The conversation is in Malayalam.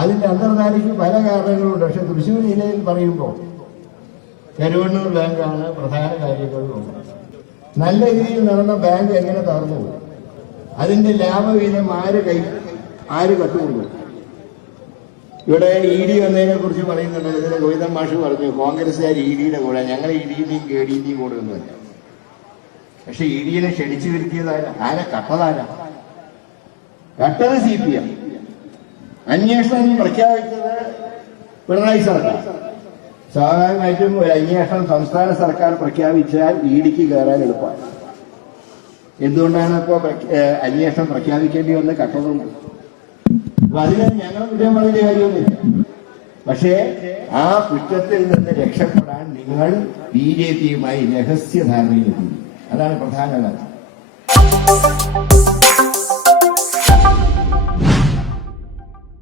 അതിന്റെ അന്തർധാരയ്ക്ക് പല കാരണങ്ങളുണ്ട്. പക്ഷെ തൃശ്ശൂർ ജില്ലയിൽ പറയുമ്പോൾ കരുവണ്ണൂർ ബാങ്കാണ് പ്രധാന കാര്യങ്ങളിലുള്ളത്. നല്ല രീതിയിൽ നടന്ന ബാങ്ക് എങ്ങനെ തകർന്നു? അതിന്റെ ലാഭവിഹിതം ആര് കട്ടുകൊണ്ടു? ഇവിടെ ED വന്നതിനെ കുറിച്ച് പറയുന്നുണ്ട്. ഇതിന് ഗോവിന്ദൻ മാഷ് പറഞ്ഞു കോൺഗ്രസ്സുകാർ EDയുടെ കൂടെ, ഞങ്ങൾ EDയുടെയും KDയുടെയും കൂടെ ഒന്നുമല്ല. പക്ഷെ EDയെ ക്ഷണിച്ചു വരുത്തിയതാരാ? കട്ടതാരാ? കട്ടത് CPM. അന്വേഷണം പ്രഖ്യാപിച്ചത് പിണറായി സർക്കാർ. സ്വാഭാവികമായിട്ടും ഒരു അന്വേഷണം സംസ്ഥാന സർക്കാർ പ്രഖ്യാപിച്ചാൽ EDക്ക് കയറാൻ എളുപ്പമാണ്. എന്തുകൊണ്ടാണ് ഇപ്പോൾ അന്വേഷണം പ്രഖ്യാപിക്കേണ്ടി വന്ന് കട്ടതുണ്ട്? അപ്പൊ അതിന് ഞങ്ങൾ കുറ്റം പറഞ്ഞ കാര്യമൊന്നുമില്ല. പക്ഷേ ആ കുറ്റത്തിൽ നിന്ന് രക്ഷപ്പെടാൻ നിങ്ങൾ BJPയുമായി രഹസ്യധാരണയിലെത്തി. അതാണ് പ്രധാന കാര്യം.